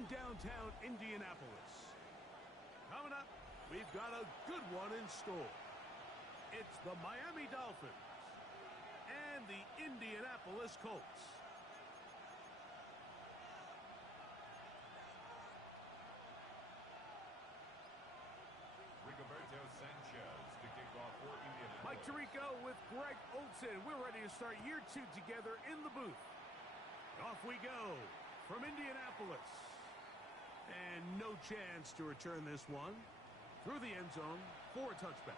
in downtown Indianapolis. Coming up, we've got a good one in store. It's the Miami Dolphins and the Indianapolis Colts. Rigoberto Sanchez to kick off for Indianapolis. Mike Tirico with Greg Olson. We're ready to start year 2 together in the booth. Off we go from Indianapolis. And no chance to return this one through the end zone for a touchback.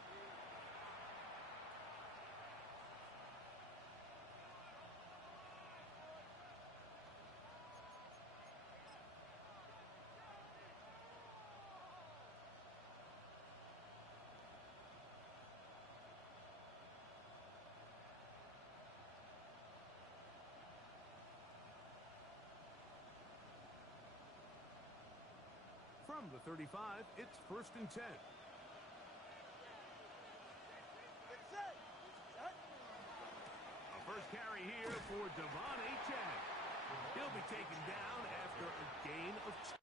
From the 35, it's 1st and 10. A first carry here for Devon Achane. He'll be taken down after a gain of 2.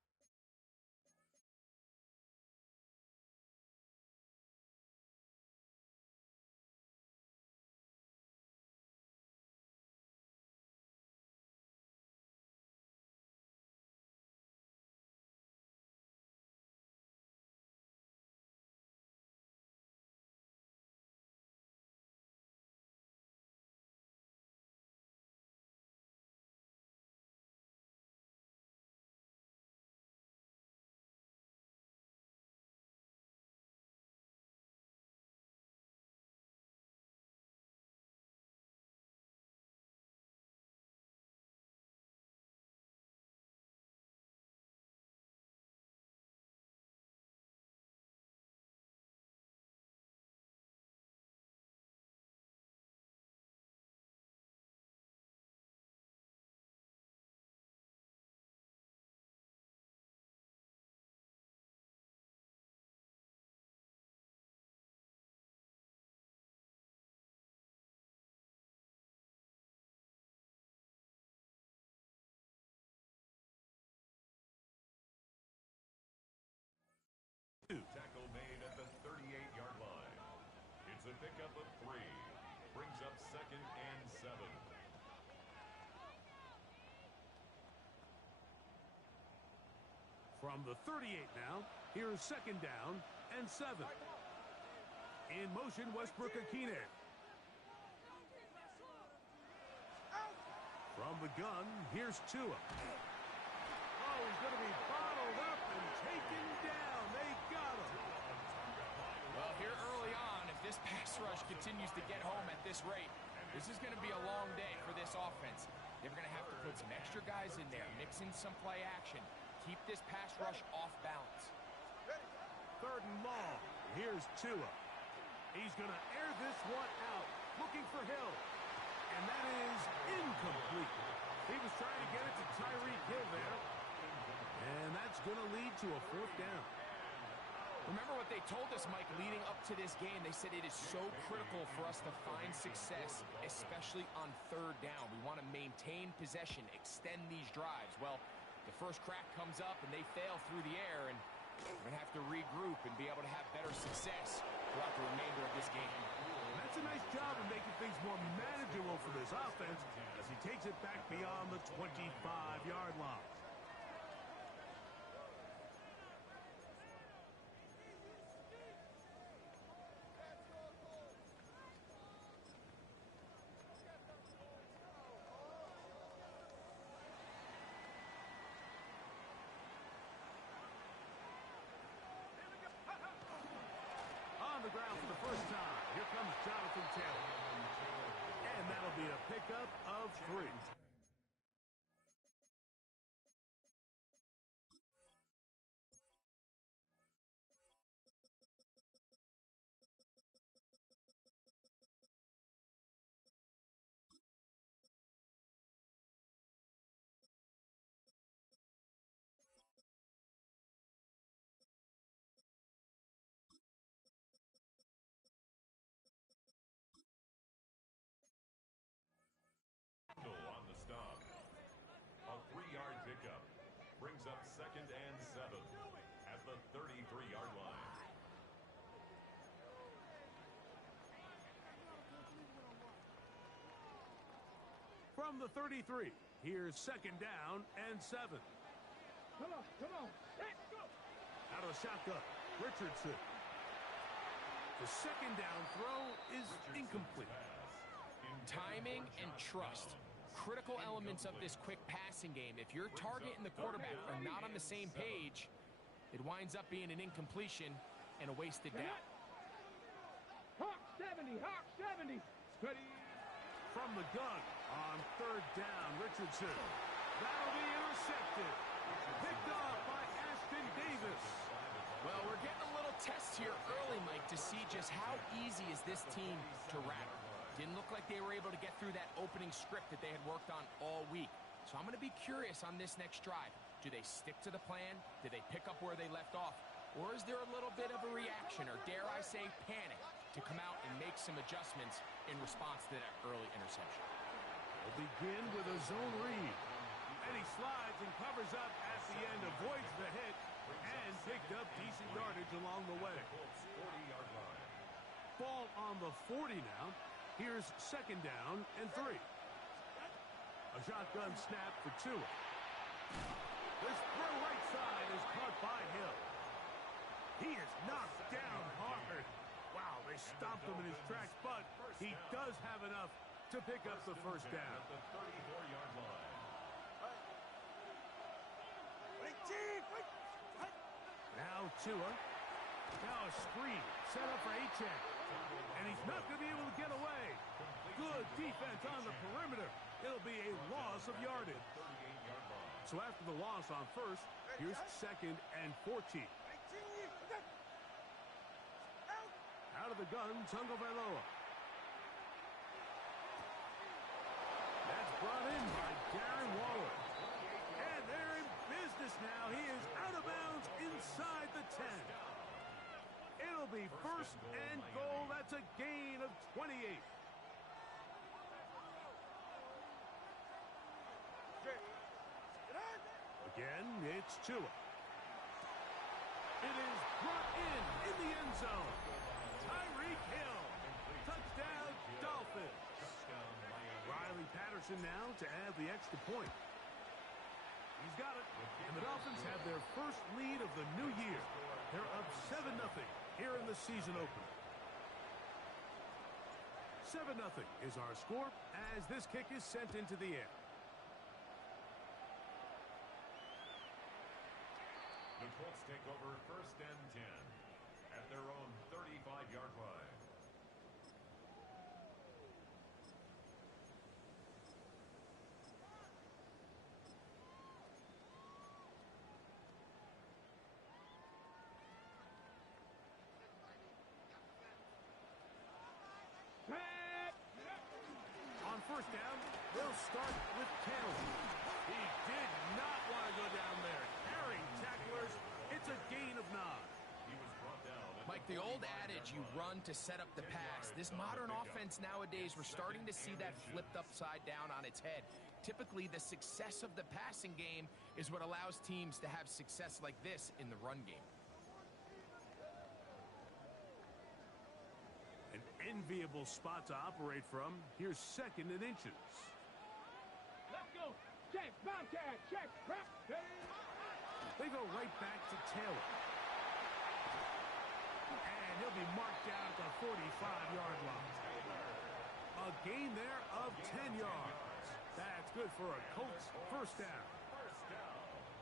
Tackle made at the 38-yard line. It's a pickup of 3. Brings up 2nd and 7. From the 38 now, here's 2nd down and 7. In motion, Westbrook-Akine. From the gun, here's Tua. Oh, he's going to be bottled up and taken down. They got him. Well, here early on, if this pass rush continues to get home at this rate, this is going to be a long day for this offense. They're going to have to put some extra guys in there, mix in some play action, keep this pass rush off balance. 3rd and long. Here's Tua. He's going to air this one out, looking for Hill. And that is incomplete. He was trying to get it to Tyreek Hill there. And that's going to lead to a 4th down. Remember what they told us, Mike, leading up to this game. They said it is so critical for us to find success, especially on 3rd down. We want to maintain possession, extend these drives. Well, the first crack comes up and they fail through the air, and we're going to have to regroup and be able to have better success throughout the remainder of this game. That's a nice job of making things more manageable for this offense as he takes it back beyond the 25-yard line. On the ground for the first time, here comes Jonathan Taylor. And that'll be a pickup of 3. On the the 33-yard line. From the 33, here's second down and 7. Come on, let's go. Out of the shotgun, Richardson. The second down throw is incomplete. Timing and trust. Critical elements of this quick passing game. If your target and the quarterback are not on the same page, it winds up being an incompletion and a wasted down. Hawk 70. Steady. From the gun on third down, Richardson. That'll be intercepted. Picked off by Ashton Davis. Well, we're getting a little test here early, Mike, to see just how easy is this team to rattle. Didn't look like they were able to get through that opening script that they had worked on all week. So I'm going to be curious on this next drive. Do they stick to the plan? Do they pick up where they left off? Or is there a little bit of a reaction, or dare I say panic, to come out and make some adjustments in response to that early interception? They'll begin with a zone read. And he slides and covers up at the end, avoids the hit, and picked up decent yardage along the way. 40-yard line. Ball on the 40 now. Here's second down and 3. A shotgun snap for Tua. This throw right side is caught by Hill. He is knocked down hard. Wow, they stopped him in his tracks, but he does have enough to pick up the first down. At the 34-yard line. Now Tua. Now a screen set up for A-Check. And he's not going to be able to get away. Good defense on the perimeter. It'll be a loss of yardage. 38-yard line. So after the loss on first, here's second and 14. Out of the gun, Tagovailoa. That's brought in by Darren Waller. And they're in business now. He is out of bounds inside the 10. It'll be first and goal. That's a gain of 28. Again, it's Tua. It is brought in the end zone. Tyreek Hill. Touchdown, Dolphins. Riley Patterson now to add the extra point. He's got it. And the Dolphins have their first lead of the new year. They're up 7-0 here in the season opener. 7-0 is our score as this kick is sent into the air. The Colts take over first and 10 at their own 35-yard line. On first down, they'll start with Kennedy. He did not want to go down there. Carrying tacklers, it's a gain of 9. He was brought down. Like the old adage, you run to set up the pass. This modern offense nowadays, we're starting to see that flipped upside down on its head. Typically, the success of the passing game is what allows teams to have success like this in the run game. An enviable spot to operate from. Here's second and inches. Let's go. Check, Bobcat, check, crap. They go right back to Taylor. And he'll be marked down at the 45-yard line. A gain there of 10 yards. That's good for a Colts first down.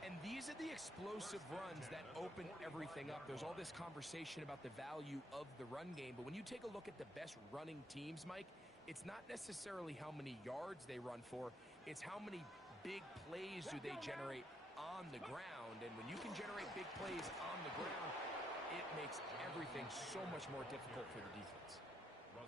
And these are the explosive runs that open everything up. There's all this conversation about the value of the run game, but when you take a look at the best running teams, Mike, it's not necessarily how many yards they run for, it's how many big plays do they generate on the ground. And when you can generate big plays on the ground, it makes everything so much more difficult for the defense.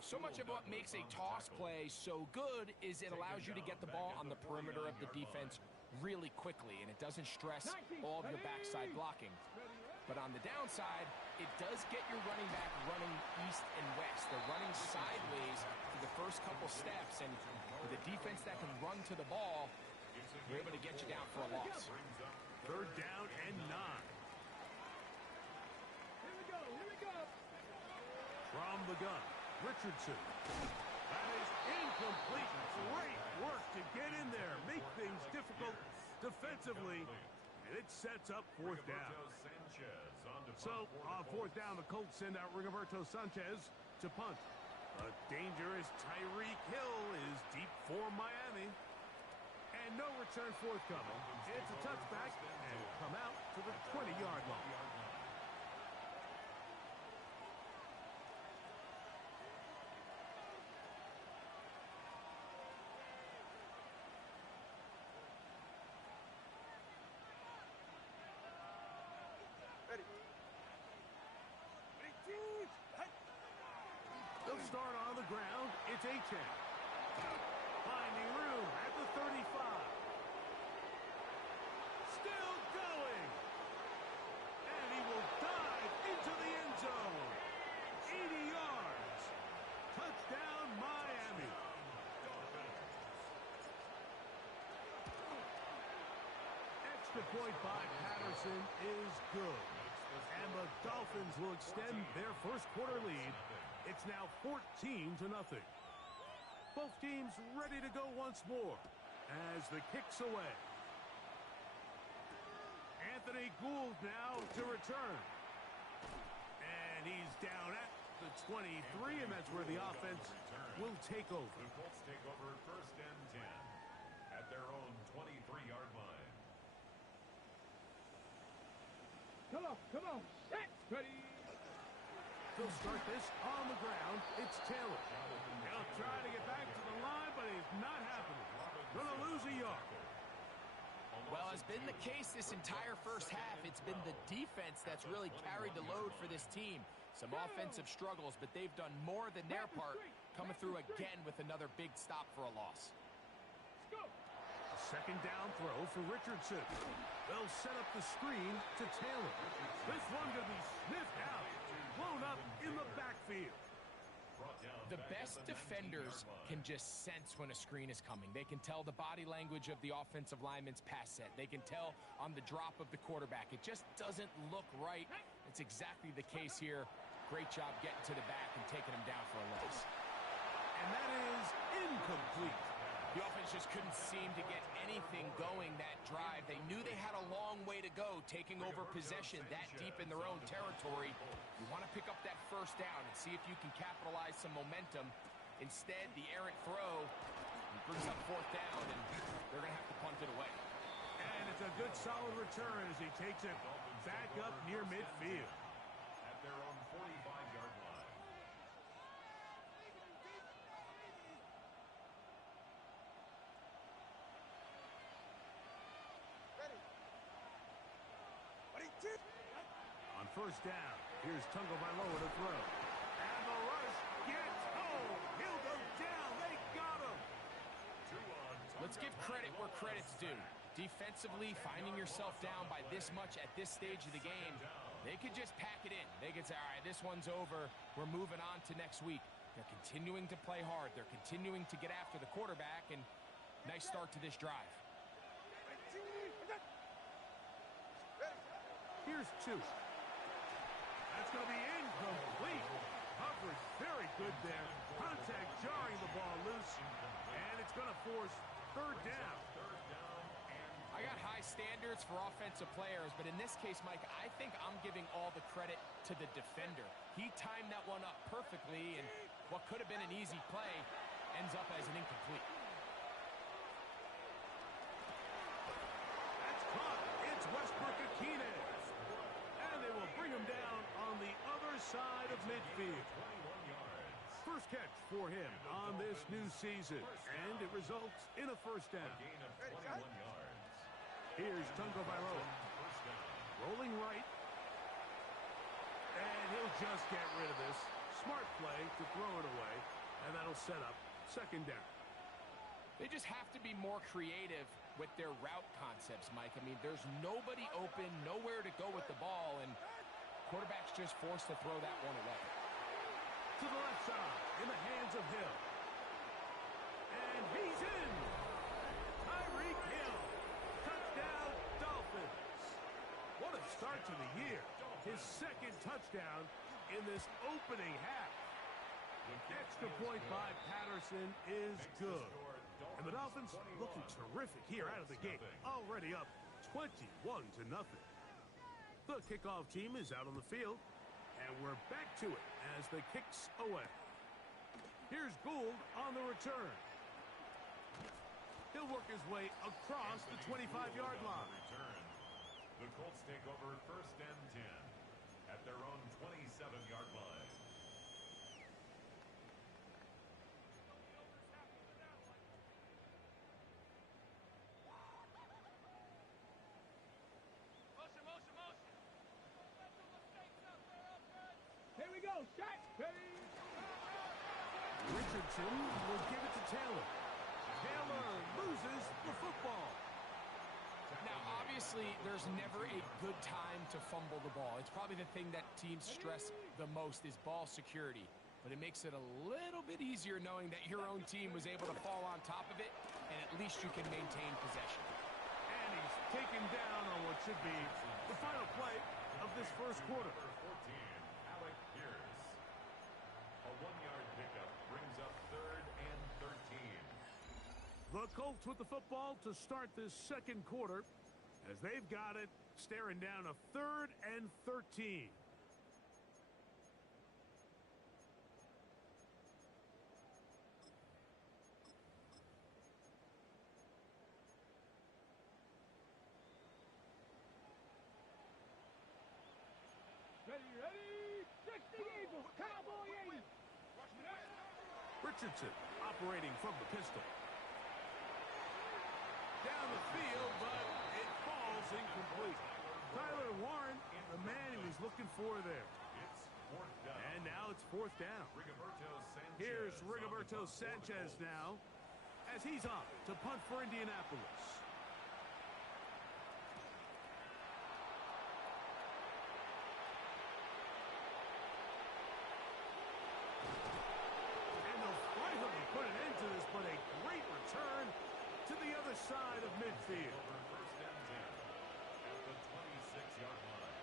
So much of what makes a toss play so good is it allows you to get the ball on the perimeter of the defense really quickly, and it doesn't stress all of your backside blocking. But on the downside, it does get your running back running east and west. They're running sideways for the first couple steps, and with a defense that can run to the ball, they're able to get you down for a loss. Third down and 9. From the gun, Richardson. That is incomplete. Great work to get in there, make things difficult defensively, and it sets up fourth down. So, on fourth down, the Colts send out Rigoberto Sanchez to punt. A dangerous Tyreek Hill is deep for Miami. And no return forthcoming. It's a touchback and come out to the 20-yard line. They'll start on the ground. It's Achane. Finding room at the 35. Still going. And he will dive into the end zone. 80 yards. Touchdown, Miami. Extra point by Patterson is good. And the Dolphins will extend their first quarter lead. It's now 14-0. Both teams ready to go once more as the kick's away. Anthony Gould now to return. And he's down at the 23, and that's where the offense will take over. The Colts take over first and 10 at their own 23-yard line. Come on, set, ready. He'll start this on the ground. It's Taylor. He'll try to get back to the line, but it's not happening. Gonna lose a yard. Well, has been the case this entire first half. It's been the defense that's really carried the load for this team. Some offensive struggles, but they've done more than their part, coming through again with another big stop for a loss. A second down throw for Richardson. They'll set up the screen to Taylor. This one gonna be sniffed out. Blown up in the backfield. The best defenders can just sense when a screen is coming. They can tell the body language of the offensive lineman's pass set. They can tell on the drop of the quarterback. It just doesn't look right. It's exactly the case here. Great job getting to the back and taking him down for a loss. And that is incomplete. The offense just couldn't seem to get anything going that drive. They knew they had a long way to go, taking over possession that deep in their own territory. You want to pick up that first down and see if you can capitalize some momentum. Instead, the errant throw brings up fourth down, and they're going to have to punt it away. And it's a good solid return as he takes it back up near midfield. At their own 45-yard line. On first down, here's Tagovailoa to throw. And the rush gets home. He'll go down. They got him. Let's give credit where credit's due. Defensively, finding yourself down by this much at this stage of the game, they could just pack it in. They could say, all right, this one's over. We're moving on to next week. They're continuing to play hard. They're continuing to get after the quarterback, and nice start to this drive. Here's two. That's going to be incomplete. Coverage very good there. Contact jarring the ball loose. And it's going to force third down. I got high standards for offensive players, but in this case, Mike, I think I'm giving all the credit to the defender. He timed that one up perfectly, and what could have been an easy play ends up as an incomplete. That's caught. It's Westbrook-Akine. And they will bring him down on the other side of midfield. First catch for him on this new season, and it results in a first down. Here's Tagovailoa. Rolling right. And he'll just get rid of this. Smart play to throw it away, and that'll set up second down. They just have to be more creative with their route concepts, Mike. I mean, there's nobody open, nowhere to go with the ball, and quarterback's just forced to throw that one away. To the left side, in the hands of Hill. And he's in! Tyreek Hill. Touchdown, Dolphins. What a start to the year. His second touchdown in this opening half. Extra point by Patterson is good. And the Dolphins looking terrific here out of the gate. Already up 21-0. The kickoff team is out on the field. And we're back to it as the kick's away. Here's Gould on the return. He'll work his way across the 25-yard line. The Colts take over 1st and 10 at their own 27-yard line. Here we go, Shaq. Richardson will give it to Taylor. Taylor loses the football. Now, obviously, there's never a good time to fumble the ball. It's probably the thing that teams stress the most is ball security. But it makes it a little bit easier knowing that your own team was able to fall on top of it, and at least you can maintain possession. And he's taken down on what should be the final play of this first quarter. A 1-yard pickup brings up 3rd and 13. The Colts with the football to start this second quarter as they've got it staring down a 3rd and 13. Ready, 60 Eagles, Cowboy 80. Richardson operating from the pistol. Down the field, but it falls incomplete. Tyler Warren, the man he was looking for there. It's 4th down. And now it's 4th down. Here's Rigoberto Sanchez now as he's on to punt for Indianapolis. And they'll finally put an end to this, but a great return to the other side of midfield. Over 1st and 10 at the 26-yard line.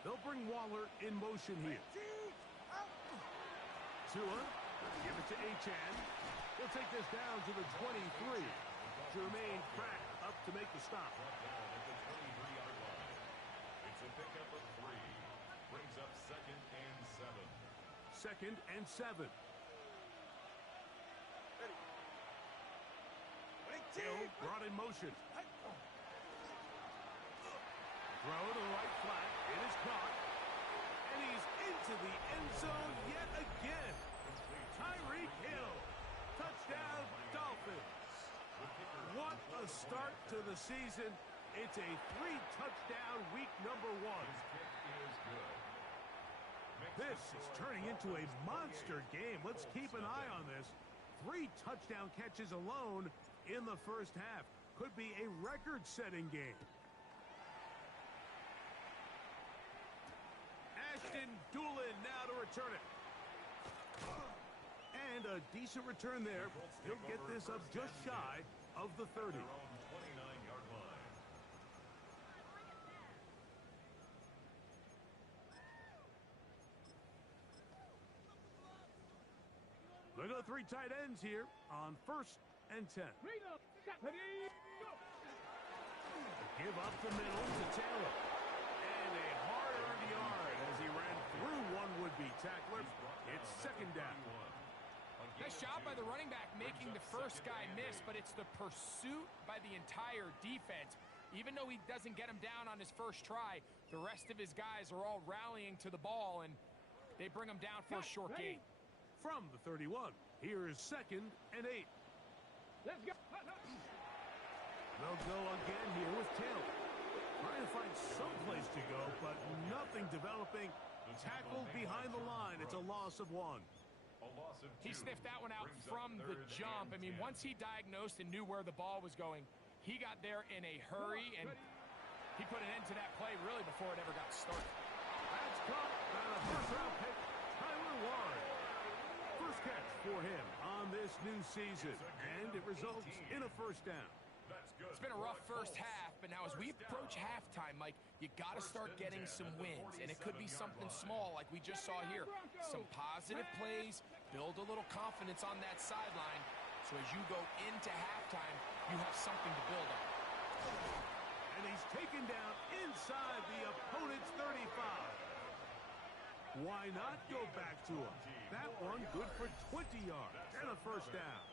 They'll bring Waller in motion here. Tua, give it to Achane. He'll take this down to the 23. Jermaine Pratt up to make the stop. Brought down at the 23-yard line. It's a pickup of 3. Brings up 2nd and 7. 2nd and 7. Hill brought in motion. Throw to the right flat. It is caught. And he's into the end zone yet again. Tyreek Hill. Touchdown, Dolphins. What a start to the season. It's a 3-touchdown week number 1. This is turning into a monster game. Let's keep an eye on this. 3 touchdown catches alone in the first half. Could be a record-setting game. Ashton Doolin now to return it. And a decent return there. He'll get this up just shy of the 30. Their own 29-yard line. Look at the 3 tight ends here on 1st and 10. Read up, Stephanie. Give up the middle to Taylor. And a hard-earned yard as he ran through one would-be tackler. It's 2nd down. Nice job by the running back making the first guy miss, but it's the pursuit by the entire defense. Even though he doesn't get him down on his first try, the rest of his guys are all rallying to the ball, and they bring him down for a short gain. From the 31, here is 2nd and 8. Let's go. They'll go again here with Taylor. Trying to find some place to go, but nothing developing. Tackled behind the line. It's a loss of 1. He sniffed that one out from the jump. I mean, once he diagnosed and knew where the ball was going, he got there in a hurry, and he put an end to that play really before it ever got started. That's caught by the first-round pick, Tyler Warren. First catch for him on on this new season, and it results in a first down. It's been a rough first half, but now as we approach halftime, Mike, you got to start getting some wins, and it could be something small like we just saw here. Some positive plays, build a little confidence on that sideline, so as you go into halftime, you have something to build on. And he's taken down inside the opponent's 35. Why not go back to him? That one good for 20 yards and a first down.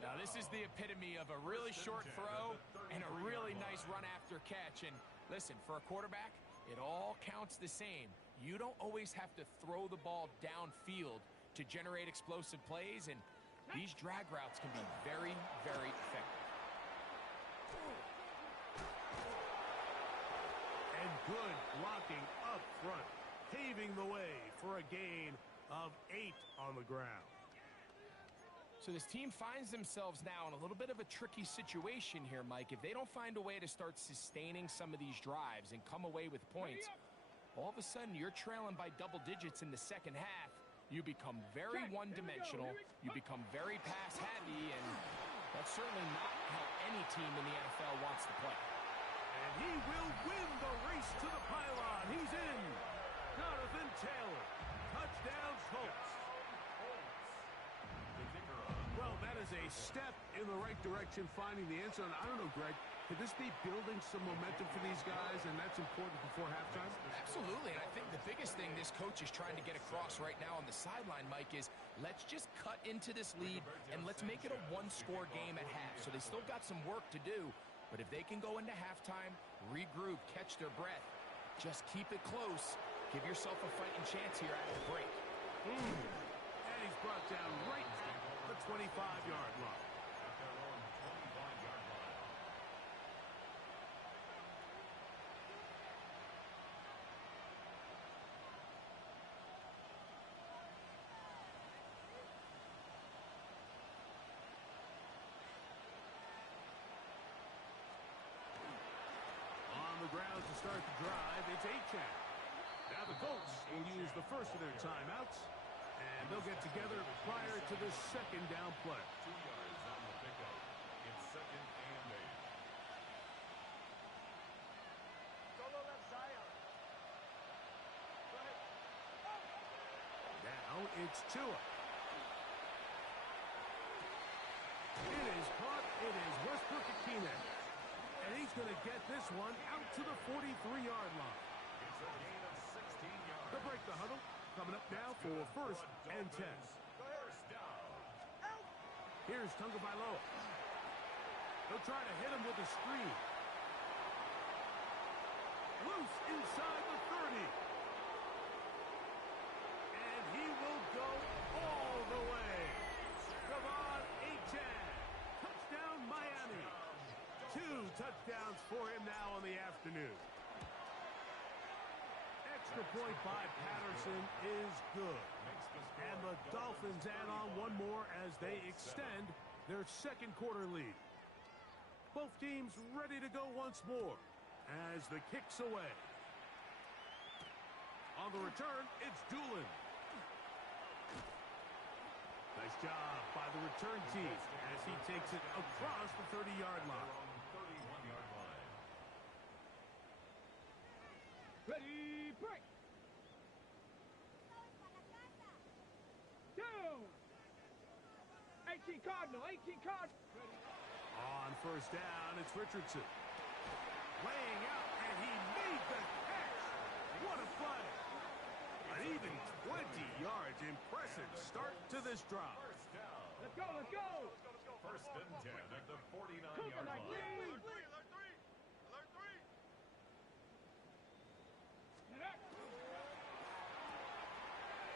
Now, this is the epitome of a really short throw and a really nice run after catch. And listen, for a quarterback, it all counts the same. You don't always have to throw the ball downfield to generate explosive plays, and these drag routes can be very, very effective. And good blocking up front, paving the way for a gain of 8 on the ground. So this team finds themselves now in a little bit of a tricky situation here, Mike. If they don't find a way to start sustaining some of these drives and come away with points, all of a sudden you're trailing by double digits in the second half. You become very one-dimensional. You become very pass-heavy, and that's certainly not how any team in the NFL wants to play. And he will win the race to the pylon. He's in. Jonathan Taylor. Touchdown, Colts. Well, that is a step in the right direction, finding the end zone. I don't know, Greg, could this be building some momentum for these guys, and that's important before halftime? Absolutely, and I think the biggest thing this coach is trying to get across right now on the sideline, Mike, is let's just cut into this lead, and let's make it a one-score game at half. So they still got some work to do, but if they can go into halftime, regroup, catch their breath, just keep it close, give yourself a fighting chance here at the break. And he's brought down right the 25-yard line. On the ground to start the drive, it's Achane. Now the Colts will use the first of their timeouts, and they'll get together prior to the second down play. 2 yards on the pickup. It's second and 8. Solo left side. Go ahead. Now it's Tua. It is caught. It is Westbrook-Ikhine. And he's going to get this one out to the 43-yard line. It's a gain of 16 yards. They'll break the huddle. Coming up now for first and 10. First down. Here's Tagovailoa. They'll try to hit him with a screen. Loose inside the 30. And he will go all the way. Devon Achane. Touchdown, Miami. 2 touchdowns for him now in the afternoon. Extra point by Patterson is good. And the Dolphins add on one more as they extend their second quarter lead. Both teams ready to go once more as the kick's away. On the return, it's Doolin. Nice job by the return team as he takes it across the 30-yard line. 31-yard line. Ready, break. 2. 18 Cardinal, 18 Cardinal. On first down, it's Richardson. Laying out, and he made the catch. What a play. An even 20 yards. Impressive start to this drive. First down. Let's go, let's go. First and 10 at the 49-yard Cooper like line.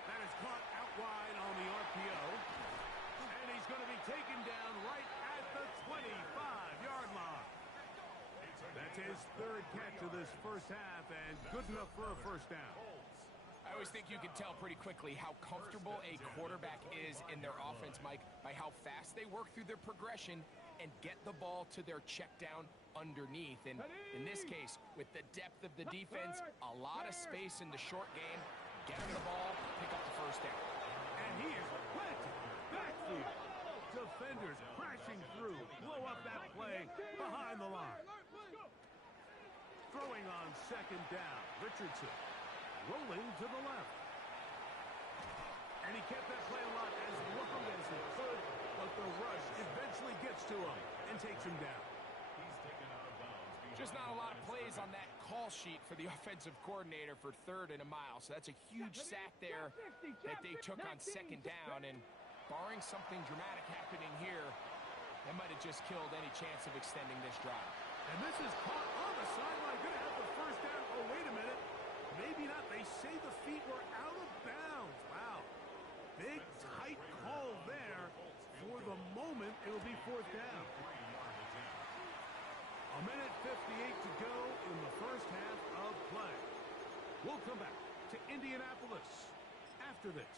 That is caught out wide on the RPO. And he's going to be taken down right at the 25-yard line. That's his third catch of this first half, and good enough for a first down. I always think you can tell pretty quickly how comfortable a quarterback is in their offense, Mike, by how fast they work through their progression and get the ball to their check down underneath. And in this case, with the depth of the defense, a lot of space in the short game, get him the ball, pick up the first down. And he is planted. That second down. Richardson rolling to the left. And he kept that play alive as long as he could, but the rush eventually gets to him and takes him down. He's taken out of bounds. Just not a lot of plays on that call sheet for the offensive coordinator for 3rd and a mile. So that's a huge sack there that they took on 2nd down. And barring something dramatic happening here, that might have just killed any chance of extending this drive. And this is caught on the sideline. Going to have the first down. Oh, wait a minute. Maybe not. They say the feet were out of bounds. Wow. Big, tight call there. For the moment, it'll be 4th down. A minute 58 to go in the first half of play. We'll come back to Indianapolis after this.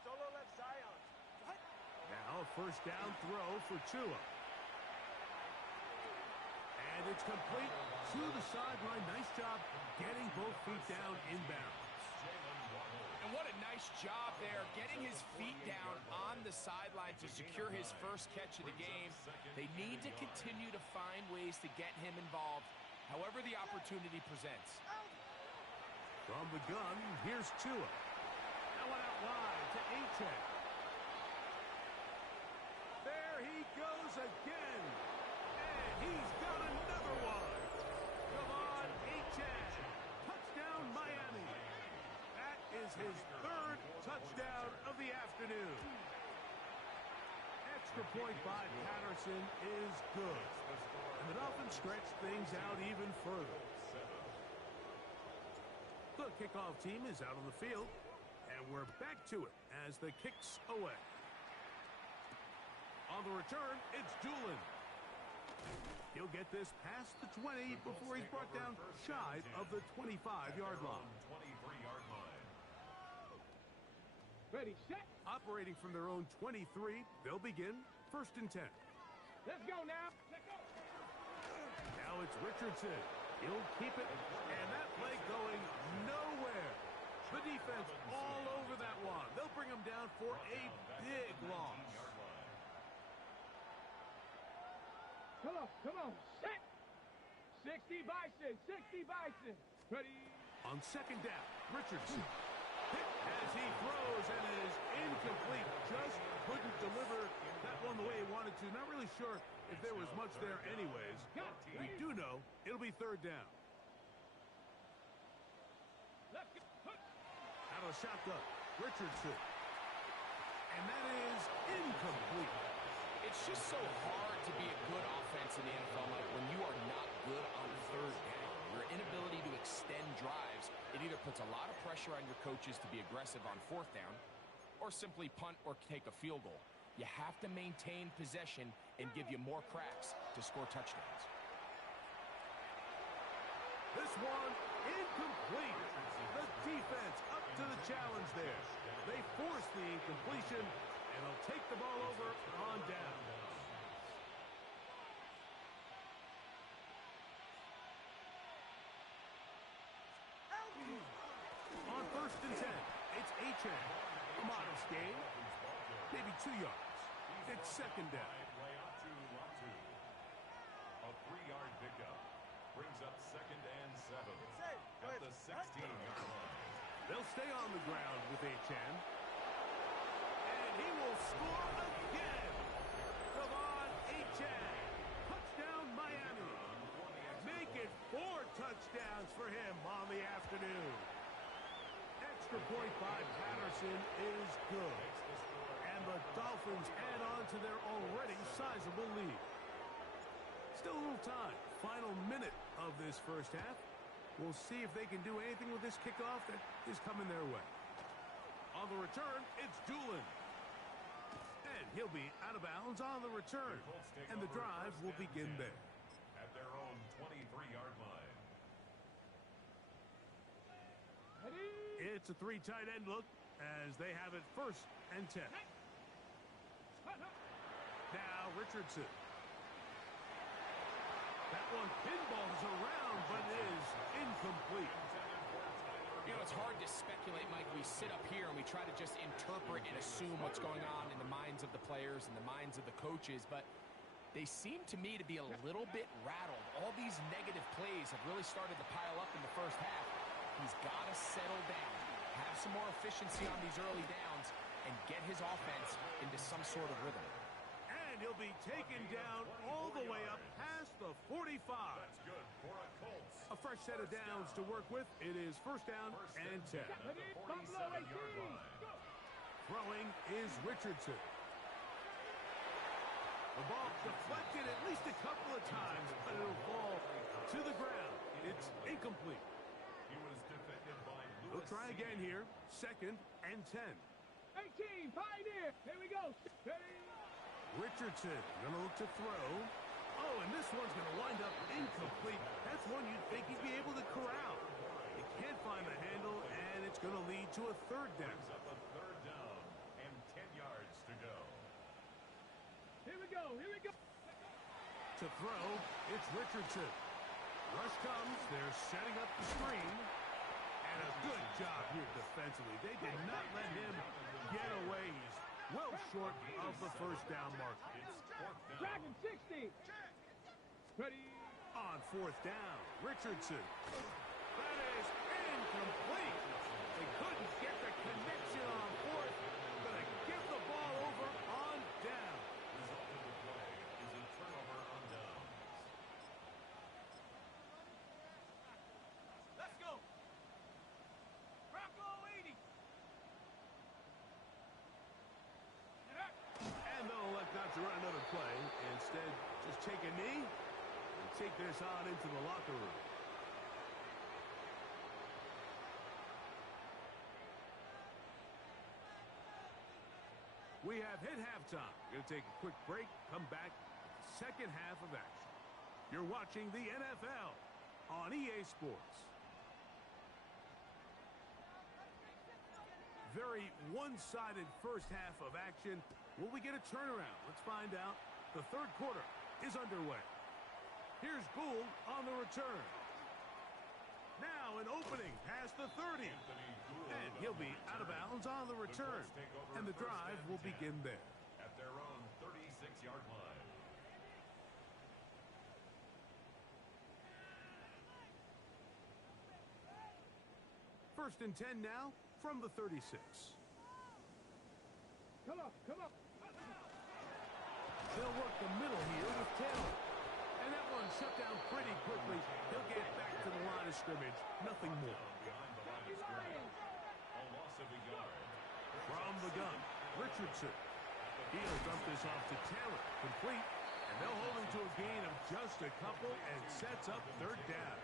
Solo left Zion. What? Now, first down throw for Tua. And it's complete to the sideline. Nice job getting both feet down inbounds. And what a nice job there, getting his feet down on the sideline to secure his first catch of the game. They need to continue to find ways to get him involved, however the opportunity presents. From the gun, here's Tua. That one out wide to Achane. There he goes again. And he's got another one. Come on, Achane. Touchdown, Miami. That is his 3rd touchdown of the afternoon. Extra point by Patterson is good. And the Dolphins stretch things out even further. The kickoff team is out on the field. And we're back to it as the kick's away. On the return, it's Doolin. He'll get this past the 20 before he's brought down shy of the 25-yard line. 23-yard line. Ready, set. Operating from their own 23, they'll begin 1st and 10. Let's go now. Let's go. Now it's Richardson. He'll keep it, and that play going nowhere. The defense all over that one. They'll bring him down for a big loss. Come on, set. 60 Bison, 60 Bison. Ready. On 2nd down, Richardson. Hit as he throws and is incomplete. Just couldn't deliver that one the way he wanted to. Not really sure if there was much there anyways. We do know it'll be 3rd down. Let's go. Out of the shotgun, Richardson. And that is incomplete. It's just so hard to be a good offense in the NFL, Mike, when you are not good on 3rd down. Your inability to extend drives, it either puts a lot of pressure on your coaches to be aggressive on 4th down or simply punt or take a field goal. You have to maintain possession and give you more cracks to score touchdowns. This one incomplete. The defense up to the challenge there. They force the incompletion, and they'll take the ball over on down. On 1st and 10, it's Achane. A modest gain, maybe 2 yards. It's 2nd down. A 3-yard pickup brings up 2nd and 7 at the 16-yard line. They'll stay on the ground with Achane. And he will score again. Come on, Achane. Touchdown, Miami. Make it 4 touchdowns for him on the afternoon. Extra point by Patterson is good. And the Dolphins add on to their already sizable lead. Still a little time. Final minute of this first half. We'll see if they can do anything with this kickoff that is coming their way. On the return, it's Doolin. And he'll be out of bounds on the return. And the drive will begin there. At their own 23-yard line. Ready. It's a 3 tight end look as they have it 1st and 10. Now Richardson. That one pinballs around but is incomplete. You know, it's hard to speculate, Mike. We sit up here and we try to just interpret and assume what's going on in the minds of the players and the minds of the coaches, but they seem to me to be a little bit rattled. All these negative plays have really started to pile up in the first half. He's got to settle down, have some more efficiency on these early downs, and get his offense into some sort of rhythm. And he'll be taken down all the way up past the 45. That's good for a Colts. A fresh set of downs to work with. It is first down and 10. At the 47-yard line. Throwing is Richardson. The ball deflected at least a couple of times, but it'll fall to the ground. It's incomplete. He was defended by Lewis. We'll try again here. Second and 10. 18, Pioneer. Here we go. Richardson gonna look to throw. Oh, and this one's gonna wind up incomplete. That's one you'd think he'd be able to corral. He can't find the handle, and it's gonna lead to a third down. Brings up a third down and 10 yards to go. Here we go. Here we go. To throw, it's Richardson. Rush comes. They're setting up the screen. And a good job here defensively. They did not let him get away. He's well short of the first down mark. It's fourth down. Dragon 60. Ready. On fourth down, Richardson. That is incomplete. They couldn't get the connection on fourth. Gonna give the ball over on down. Result of the play is a turnover on downs. Let's go. Bronco 80. And they'll elect not to run another play. Instead, just take a knee and take this on into the locker room. We have hit halftime. Going to take a quick break, come back with the second half of action. You're watching the NFL on EA Sports. Very one-sided first half of action. Will we get a turnaround? Let's find out. The third quarter is underway. Here's Gould on the return. Now an opening past the 30. And he'll be out of bounds on the return. And the drive will begin there. At their own 36-yard line. First and 10 now from the 36. Come on. Come on. They'll work the middle here with Taylor. And that one shut down pretty quickly. He'll get back to the line of scrimmage. Nothing more. Behind the line of scrimmage. A loss of a yard. From the gun, Richardson. He'll dump this off to Taylor. Complete. And they'll hold him to a gain of just a couple and sets up third down.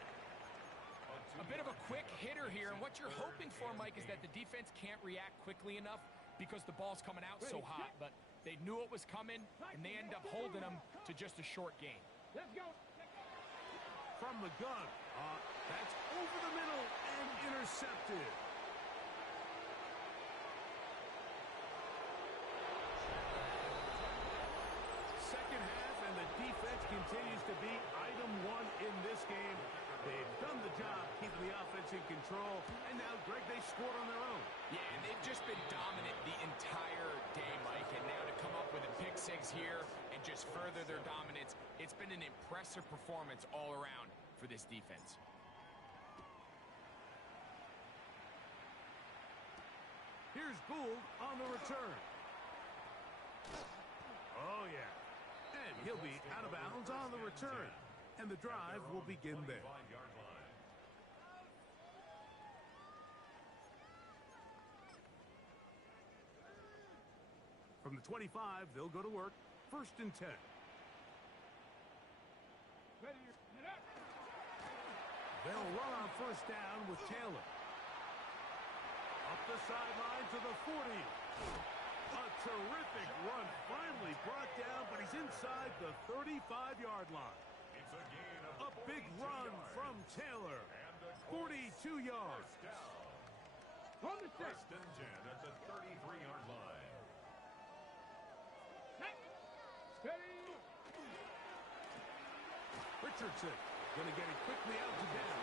A bit of a quick hitter here, and what you're hoping for, Mike, is that the defense can't react quickly enough because the ball's coming out so hot, but they knew it was coming, and they end up holding them to just a short gain. Let's go. From the gun, that's over the middle and intercepted. Second half, and the defense continues to be item one in this game. They've done the job keeping the offense in control, and now, Greg, they scored on their own. Yeah, and they've just been dominant the entire day, Mike, and now to come up with a pick six here and just further their dominance, it's been an impressive performance all around for this defense. Here's Gould on the return. Oh, yeah. And he'll be out of bounds on the return. And the drive will begin there. 25-yard line. From the 25, they'll go to work. First and 10. Ready. Get up. They'll run on first down with Taylor. Up the sideline to the 40. A terrific run finally brought down, but he's inside the 35-yard line. It's a gain of A big run yards. from Taylor. And the Colts 42 yards. first down. On the six. First and 10 at the 33-yard line. Steady. Richardson going to get it quickly out to down.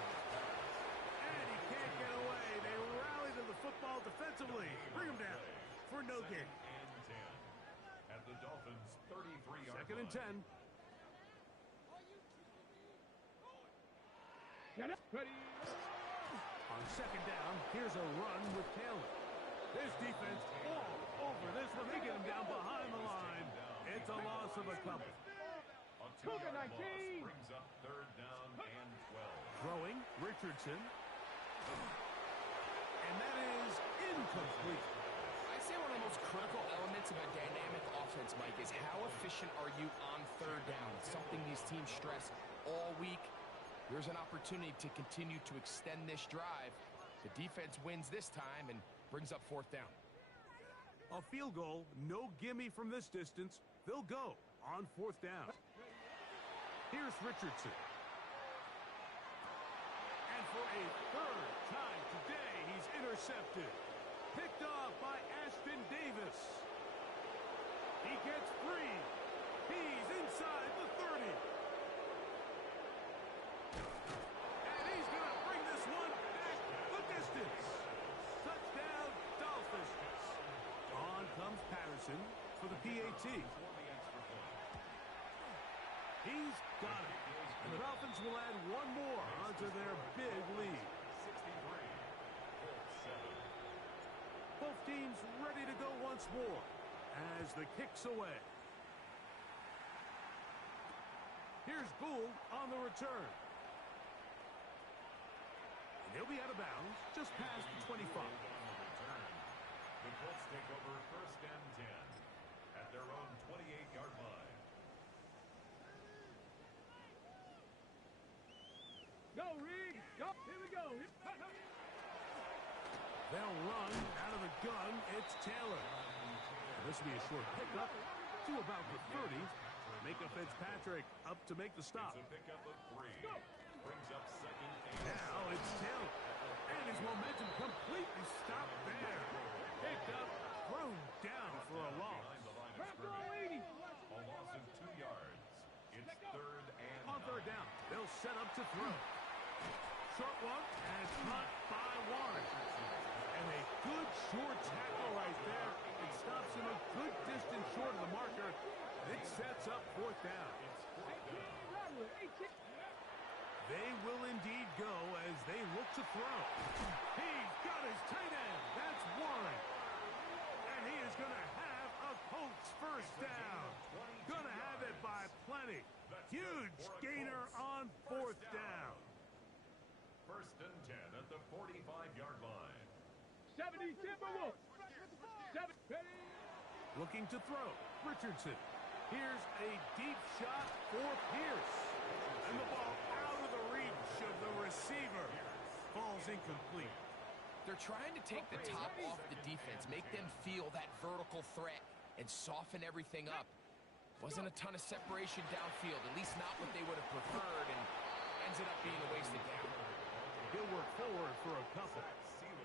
And he can't get away. They football defensively. Bring him down for no gain. Second and 10 at the Dolphins' 33-yard line. Second and 10. Get up. Ready. On second down, here's a run with Taylor. This defense all over this one. They get him down behind the line. It's a loss of a couple. A Cougar 2-yard loss 19. brings up third down and 12. Throwing, Richardson. And that is incomplete. I'd say one of the most critical elements of a dynamic offense, Mike, is how efficient are you on third down? It's something these teams stress all week. There's an opportunity to continue to extend this drive. The defense wins this time and brings up fourth down. A field goal, no gimme from this distance. They'll go on fourth down. Here's Richardson. And for a third time today, he's intercepted. Picked off by Ashton Davis. He gets free. He's inside the 30. And he's going to bring this one back the distance. Touchdown, Dolphins. On comes Patterson for the PAT. He's got it. And the Dolphins will add one more onto their big lead. 63. Both teams ready to go once more as the kick's away. Here's Gould on the return. And he'll be out of bounds just past the 25. The Colts take over first and 10 at their own 28-yard line. Go, Reed. Go. Here we go. They'll run out of the gun. It's Taylor. And this will be a short pickup to about the 30. Micah Fitzpatrick up to make the stop. It's a pickup of 3. Brings up second and Now it's Taylor. And his momentum completely stopped there. Picked up, thrown down for a loss. behind the line of Crap, go, scrimmage. 80. A loss of 2 yards. It's third and On third 9. down, they'll set up to throw. Short one, and caught by Warren. And a good short tackle right there. It stops him a good distance short of the marker. It sets up fourth down. They will indeed go as they look to throw. He's got his tight end. That's Warren. And he is going to have a Colts first down. Going to have it by plenty. Huge gainer on fourth down. First and 10 at the 45-yard line. 70 Timberwolves. 7. Ready. Looking to throw. Richardson. Here's a deep shot for Pierce. And the ball out of the reach of the receiver. Falls incomplete. They're trying to take the top off the defense, make them feel that vertical threat, and soften everything up. Wasn't a ton of separation downfield, at least not what they would have preferred, and ends up being a wasted down. He'll work forward for a couple.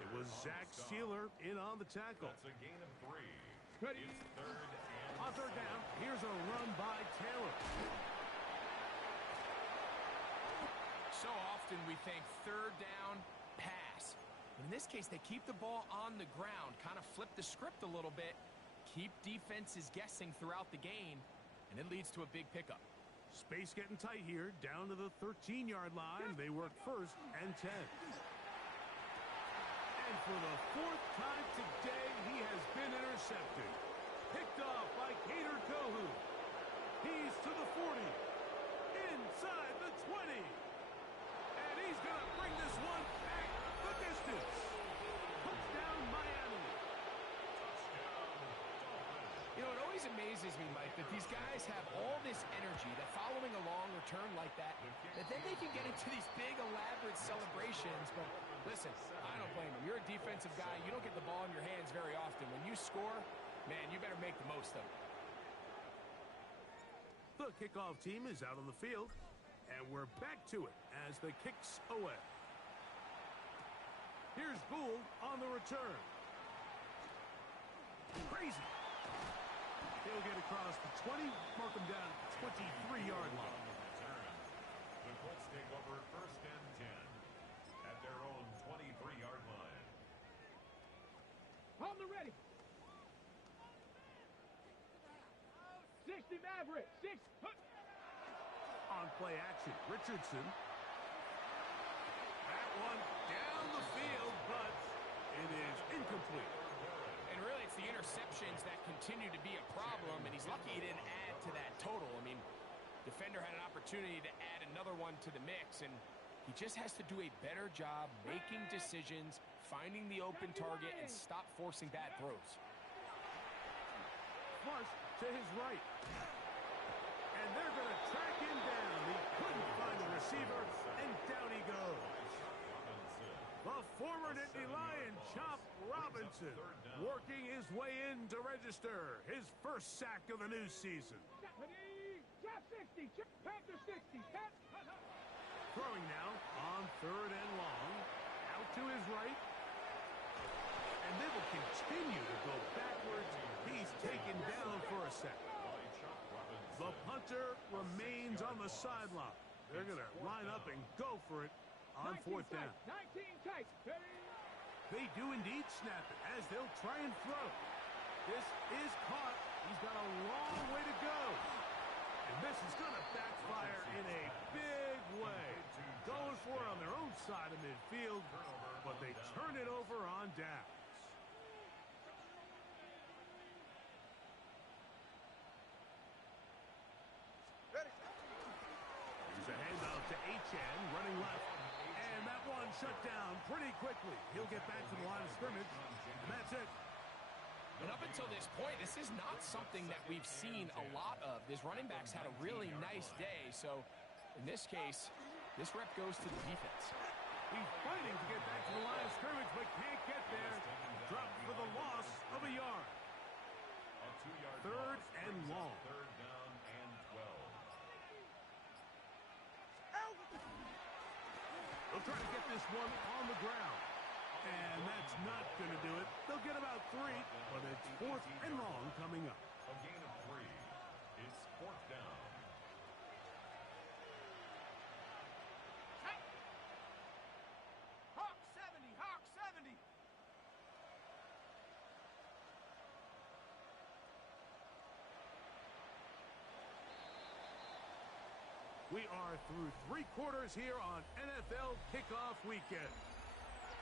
It was Zach Sealer in on the tackle. That's a gain of 3. Ready. It's third and On third down, here's a run by Taylor. So often we think third down, pass. But in this case, they keep the ball on the ground, kind of flip the script a little bit, keep defenses guessing throughout the game, and it leads to a big pickup. Space getting tight here, down to the 13-yard line. They work first and 10. And for the fourth time today, he has been intercepted. Picked off by Cater Kohu. He's to the 40. Inside the 20. And he's going to bring this one back the distance. Touchdown, Miami. You know, it always amazes me, Mike, that these guys have all this energy that following a long return like that then they can get into these big, elaborate celebrations. But listen, I don't blame them. You're a defensive guy. You don't get the ball in your hands very often. When you score, man, you better make the most of it. The kickoff team is out on the field, and we're back to it as the kick's away. Here's Gould on the return. Crazy. He'll get across the 20, mark him down at the 23-yard line. the Colts take over first and 10 at their own 23-yard line. Shoulder ready. 60 Maverick. 6. On play action, Richardson. That one down the field, but it is incomplete. And really, it's the interceptions that continue to be a problem, and he's lucky he didn't add to that total. I mean, defender had an opportunity to add another one to the mix, and he just has to do a better job making decisions, finding the open target, and stop forcing bad throws. Flush to his right. And they're going to track him down. He couldn't find the receiver, and down he goes. The former Nittany Lion, Chop Robinson, working his way in to register his first sack of the new season. Chop 60. Panther 60. Throwing now on 3rd and long. Out to his right. And they will continue to go backwards. He's taken down for a sack. The punter remains on the sideline. They're going to line up and go for it on 4th down. 19 tight. They do indeed snap it as they'll try and throw. This is caught. He's got a long way to go. And this is going to backfire in a big way. Going for it on their own side of midfield, but they turn it over on downs. Here's a handoff to HN, running left. And that one shut down pretty quickly. He'll get back to the line of scrimmage, and that's it. And up until this point, this is not something that we've seen a lot of. This running back's had a really nice day, so in this case, this rep goes to the defense. He's fighting to get back to the line of scrimmage, but can't get there. Dropped for the loss of a yard. 3rd and long. 3rd down and 12. They'll try to get this one on the ground. And that's not going to do it. They'll get about 3, but it's 4th and long coming up. A gain of 3. It's 4th down. Hawk 70. Hawk 70. We are through 3 quarters here on NFL Kickoff Weekend.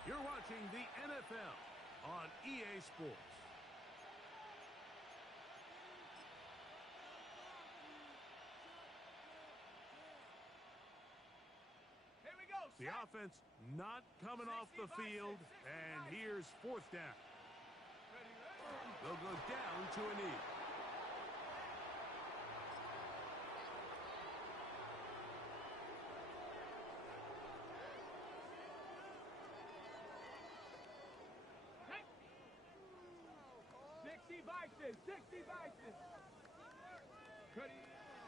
You're watching the NFL on EA Sports. Here we go. The offense not coming off the field, and here's 4th down. They'll go down to a knee.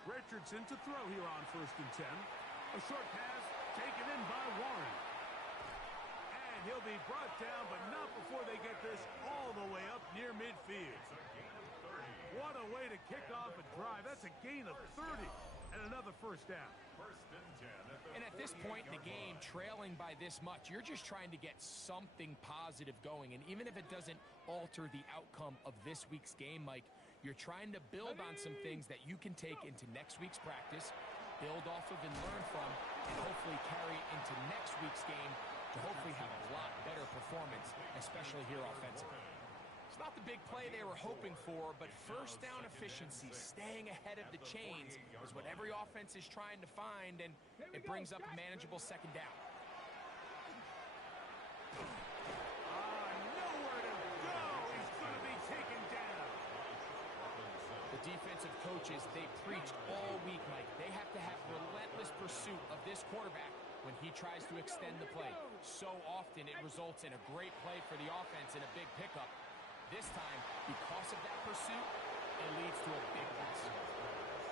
Richardson to throw here on 1st and 10. A short pass taken in by Warren. And he'll be brought down, but not before they get this all the way up near midfield. What a way to kick off a drive. That's a gain of 30 and another 1st down. 1st and 10. And at this point in the game, trailing by this much, you're just trying to get something positive going. And even if it doesn't alter the outcome of this week's game, Mike, you're trying to build on some things that you can take into next week's practice, build off of and learn from, and hopefully carry it into next week's game to hopefully have a lot better performance, especially here offensively. It's not the big play they were hoping for, but 1st down efficiency, staying ahead of the chains, is what every offense is trying to find, and it brings up a manageable 2nd down. Nowhere to go. He's going to be taken down. The defensive coaches, they preached all week, Mike. They have to have relentless pursuit of this quarterback when he tries to extend the play. So often it results in a great play for the offense and a big pickup. This time, because of that pursuit, it leads to a big pass.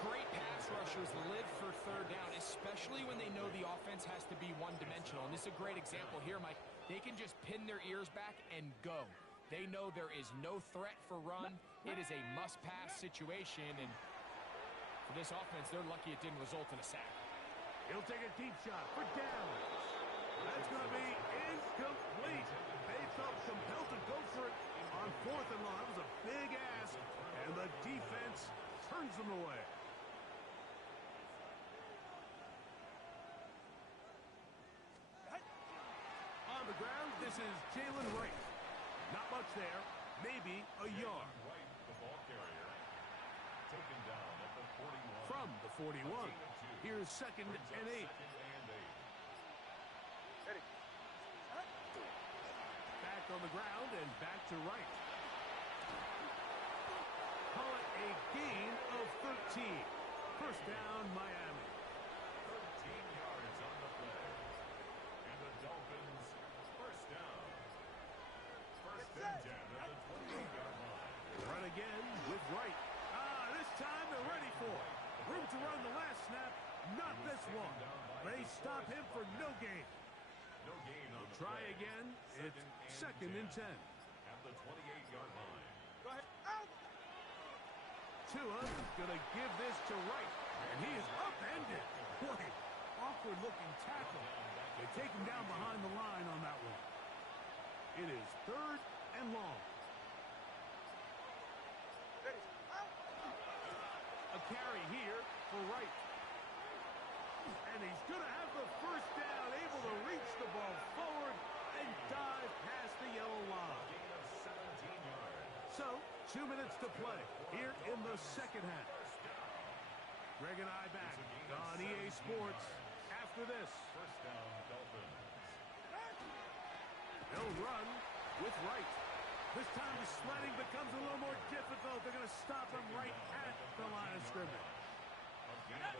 Great pass rushers live for 3rd down, especially when they know the offense has to be one-dimensional. And this is a great example here, Mike. They can just pin their ears back and go. They know there is no threat for run. It is a must-pass situation, and for this offense, they're lucky it didn't result in a sack. He'll take a deep shot for down. That's going to be incomplete. They felt compelled to go for it, On 4th and long, that was a big ask, and the defense turns them away. On the ground, this is Jalen Wright. Not much there, maybe a yard. Right, the ball carrier. Taken down at the 41. From the 41, here's 2nd and 8. Back on the ground and back to Wright. Call it a gain of 13. First down, Miami. 13 yards on the play. And the Dolphins, first down. First and 10 at the 28-yard line. Run again with Wright. This time they're ready for it. Room to run the last snap, not this one. They stop him for no gain. No gain on the Try play. again. It's 2nd and 10. At the 28-yard line. Go ahead. Out. Tua is going to give this to Wright, and he is upended. Boy, awkward-looking tackle. They take him down behind the line on that one. It is 3rd and long. A carry here for Wright. And he's going to have the first down, able to reach the ball forward and dive past the yellow line. Gain of 17 yards. So, 2 minutes to play here in the second half. Greg and I back on EA Sports after this. First down, Dolphins. They'll run with Wright. This time the sledding becomes a little more difficult. They're going to stop him right at the line of scrimmage.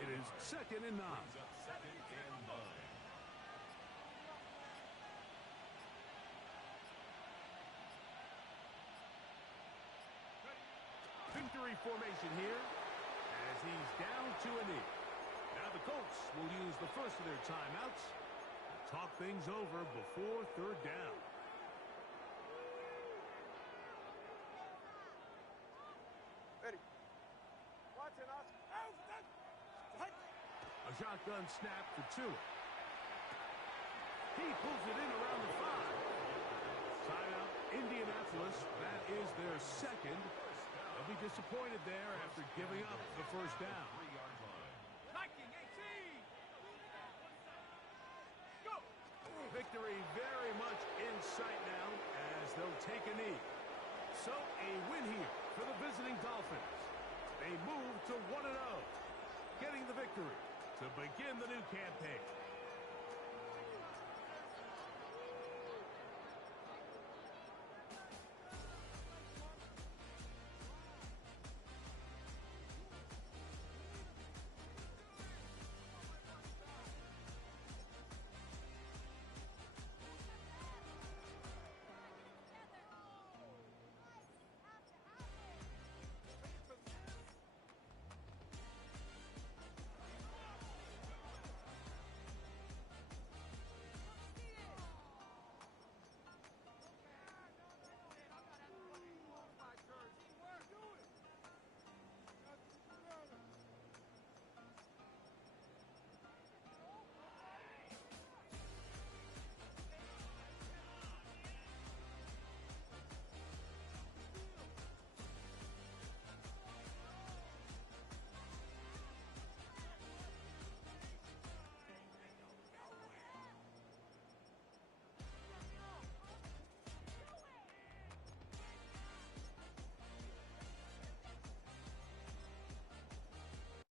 It is 2nd and 9. Brings up 2nd and 9. Victory formation here as he's down to a knee. Now the Colts will use the first of their timeouts to talk things over before 3rd down. Ready. Watching us. Out. A shotgun snap for Tua. He pulls it in around the 5. Timeout, Indianapolis. That is their 2nd. They'll be disappointed there after giving up the first down. 3-yard line. Viking 18. Go. Victory very much in sight now as they'll take a knee. So a win here for the visiting Dolphins. They move to 1-0, getting the victory to begin the new campaign.